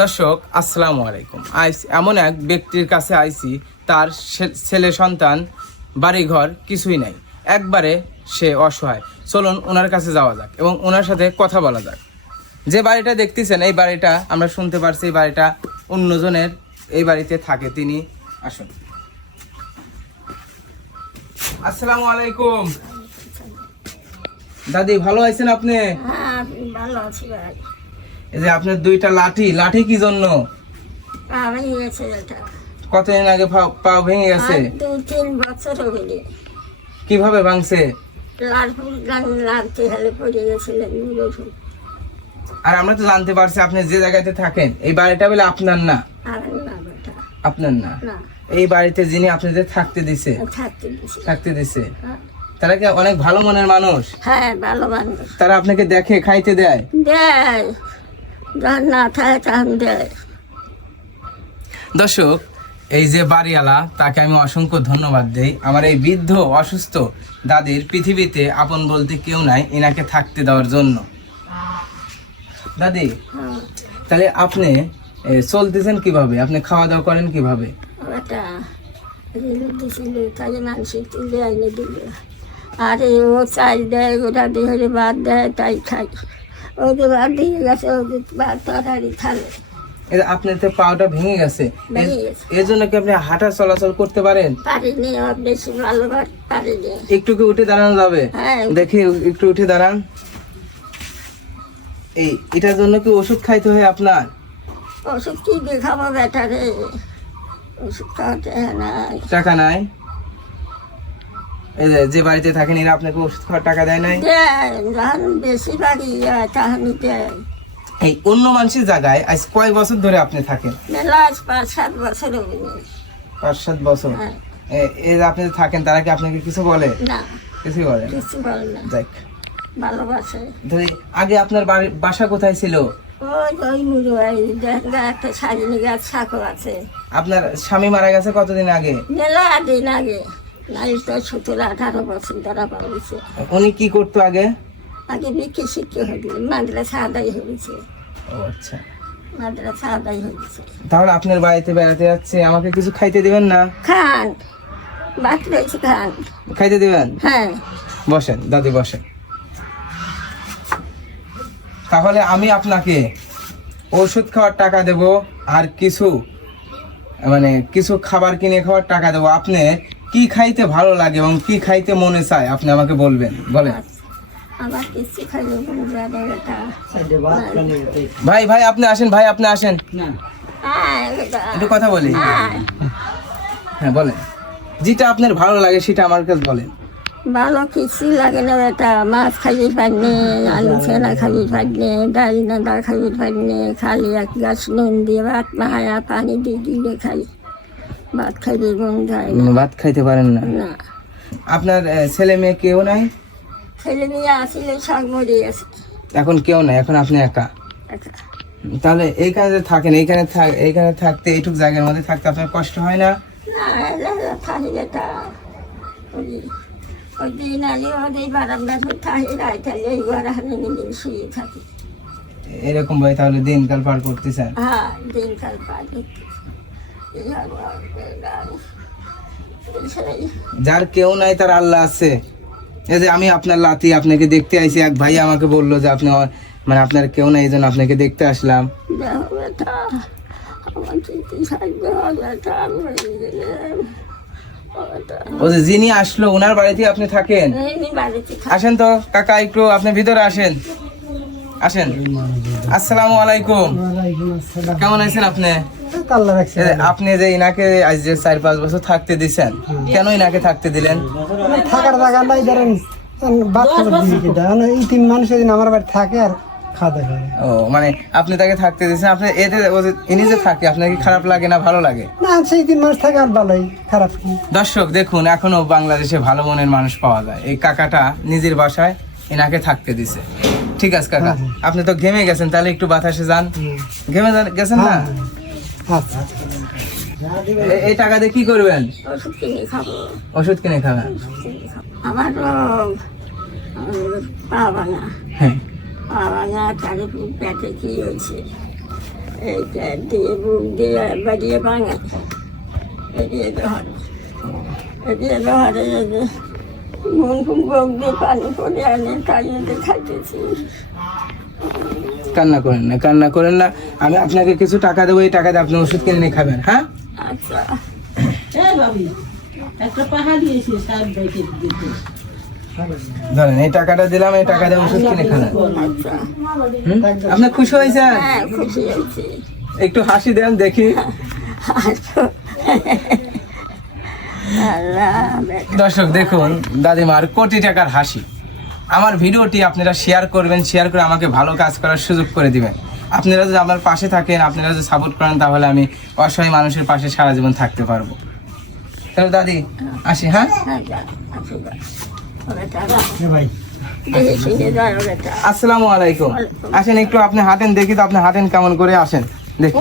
দর্শক, আসসালামু আলাইকুম। আইস, এমন এক ব্যক্তির কাছে আইছি তার ছেলে সন্তান, বাড়িঘর কিছুই নাই। একবারে সে অসহায়। চলুন ওনার কাছে যাওয়া যাক এবং ওনার সাথে কথা বলা যাক। যে বাড়িটা দেখতেছেন, এই বাড়িটা আমরা শুনতে পারছি, এই বাড়িটা অন্যজনের এই বাড়িতে থাকে। তিনি আসুন। আসসালামু আলাইকুম। দাদি, ভালো আছেন আপনি? হ্যাঁ ভালো আছি ভাই। এই যে আপনার দুইটা লাঠি লাঠি কি জন্য? কতদিন আগে পা- ভেঙে গেছে? আর তিন বছর হইলে কীভাবে ভাঙছে? আর আমরা তো জানতে পারছি আপনি যে জায়গাতে থাকেন এই বাড়িটা বলে আপনার না? আপনার না? এই বাড়িতে যিনি আপনাদের থাকতে দিছে। থাকতে দিছে হ্যাঁ। তারা কি অনেক ভালো মনের মানুষ? হ্যাঁ ভালো মানুষ। তারা আপনাকে দেখে খাইতে দেয়? দেয়। না থাকে তখন দেয় দর্শক এই যে বাড়িওয়ালা তাকে আমি অসংখ্য ধন্যবাদ দেই। আমার এই বৃদ্ধ অসুস্থ দাদির পৃথিবীতে আপন বলতে কেউ নাই এনাকে থাকতে দেওয়ার জন্য। দাদি। তাহলে আপনি এ, চলতেছেন কীভাবে? আপনি খাওয়া দাওয়া করেন কীভাবে? ওটা দিছিল তাই মানুষ তুলে আইনে দিল। আর ও চাল দেয় ওটা দিয়ে বাদ দেয় তাই খাই। ওদের বাদ দিয়ে গেছে ওদের তরকারি খালে এই যে আপনার তো পাওটা ভেঙে গেছে। এর জন্য কি আপনি হাঁটা চলাচল করতে পারেন? পারিনি বেশি ভালো পারিনি। একটু কি উঠে দাঁড়ানো যাবে? হ্যাঁ দেখি একটু উঠে দাঁড়ান। এই এটার জন্য কি ওষুধ খাইতে হয় আপনার? ওষুধ কি দেখাবো বেটা রে? ওষুধ খাওয়াতে টাকা নাই? যে বাড়িতে থাকেন এরা আপনাকে ওষুধ খাওয়ার টাকা দেয় নাই? দেয় যখন বেশি বাড়ি দেয়। এই অন্য মানুষের জায়গায় আজ কয় বছর ধরে আপনি থাকেন? মেলা আজ পাঁচ সাত বছর পাঁচ সাত বছর। হ্যাঁ। এ- আপনি থাকেন তারা কি আপনাকে কিছু বলে? না। কিছু বলে? কিছু বলে না। যাক। ভালোবাসে। ধরি আগে আপনার বাড়ি বাসা কোথায় ছিল? আপনার স্বামী মারা গেছে কতদিন আগে? মেলা দিন আগে। তো সতেরো আঠারো বছর ধরা পাইছে উনি কি করতো আগে? আগে বিক্রি শিক্ষি হবি মাদ্রাসা আদায় হয়েছে ও আচ্ছা। মাদ্রাসা আদায় হয়েছে তাহলে আপনার বাড়িতে বেড়াতে যাচ্ছে আমাকে কিছু খাইতে দিবেন না? খান বাদ রয়েছে খান। খাইতে দিবেন? হ্যাঁ। বসেন দাদি বসেন। তাহলে আমি আপনাকে ওষুধ খাওয়ার টাকা দেব আর কিছু মানে কিছু খাবার কিনে খাওয়ার টাকা দেবো। আপনি কি খাইতে ভালো লাগে এবং কি খাইতে মনে চায়? আপনি আমাকে বলবেন। বলেন। আমার কিছু খাইলে যাবে এটা ভাই ভাই আপনি আসেন ভাই আপনি আসেন। একটু কথা বলি। হ্যাঁ হ্যাঁ বলেন। যেটা আপনার ভালো লাগে সেটা আমার কাছে বলেন। ভালো কিছু লাগে না এটা মাছ খাইয়ে পারিনি আলু ছেনা খাইয়ে পারিনি ডাল নাদা খাইয়ে পারিনি খালি এক গাছ নুন দিয়ে ভাত মায়া পানি দিয়ে দিলে খাই ভাত মন যায় না। ভাত খাইতে পারেন না? না। আপনার ছেলে মেয়ে কেউ নাই? ছেলে মেয়ে আসলে সব মরে গেছে এখন কেউ নাই এখন আপনি একা? একা। তাহলে এইখানে যে থাকেন এইখানে থাক এইখানে থাকতে এইটুক জায়গার মধ্যে থাকতে আপনার কষ্ট হয় না? এরকম ভাই তাহলে দিনকাল পার করতেছেন হ্যাঁ দিনকাল পার করতে। যার কেউ নাই তার আল্লাহ আছে। এই যে আমি আপনার লাতি আপনাকে দেখতে আইছি এক ভাই আমাকে বলল যে আপনি মানে আপনার কেউ নাই এই জন্য আপনাকে দেখতে আসলাম। ও যে যিনি আসলো ওনার বাড়িতে আপনি থাকেন? আসেন তো কাকা একটু আপনি ভিতরে আসেন। আসেন। আসসালামু আলাইকুম। কেমন আছেন আপনি? আপনি যে ইনাকে আজ যে চার পাঁচ বছর থাকতে দিছেন কেন ইনাকে থাকতে দিলেন? থাকার জায়গা নাই ধরেন মানে এই তিন মানুষ দিন আমার বাড়ি থাকে আর খাওয়া দাওয়া করে। ও মানে আপনি তাকে থাকতে দিয়েছেন আপনি এতে ইনি যে থাকে আপনার কি খারাপ লাগে না ভালো লাগে? না সেই তিন মানুষ থাকে আর ভালোই খারাপ দর্শক দেখুন এখনও বাংলাদেশে ভালো মনের মানুষ পাওয়া যায়। এই কাকাটা নিজের বাসায় এনাকে থাকতে দিছে। ঠিক আছে কাকা? আপনি তো ঘেমে গেছেন তাহলে একটু বাতাসে যান। ঘেমে গেছেন না? এই টাকা দিয়ে কি করবেন? ওষুধ কিনে খাব। ওষুধ কিনে খাবেন। আমার পা ভাঙা হ্যাঁ। পা ভাঙা চারি পেটে কি হয়েছে? এইটা দিয়ে বুক দিয়ে বাড়িয়ে ভাঙে। এদিকে ধর এদিকে ধরে মন খুব বুক দিয়ে পানি পড়ে আনে তাইতে খাইতেছি। কান্না করেন না কান্না করেন না। আমি আপনাকে কিছু টাকা দেবো এই টাকা দিয়ে আপনি ওষুধ কিনে নিয়ে খাবেন হ্যাঁ? আচ্ছা। একটা পাহাড়ি এসে সাহেব বেঁচে দিতে। ধরেন এই টাকাটা দিলাম এই টাকা দিয়ে ওষুধ কিনে খাবেন। আচ্ছা। আপনি খুশি হয়েছেন? হ্যাঁ একটু হাসি দেন দেখি। দর্শক দেখুন দাদিমার কোটি টাকার হাসি। আমার ভিডিওটি আপনারা শেয়ার করবেন শেয়ার করে আমাকে ভালো কাজ করার সুযোগ করে দিবেন। আপনারা যদি আমার পাশে থাকেন আপনারা যদি সাপোর্ট করেন তাহলে আমি অসহায় মানুষের পাশে সারা জীবন থাকতে পারব। তাহলে দাদি আসি হ্যাঁ? বেটা রাখ। এ ভাই। আসসালামু আলাইকুম। আসেন একটু আপনি হাঁটেন দেখি তো আপনি হাঁটেন কেমন করে আসেন। দেখি।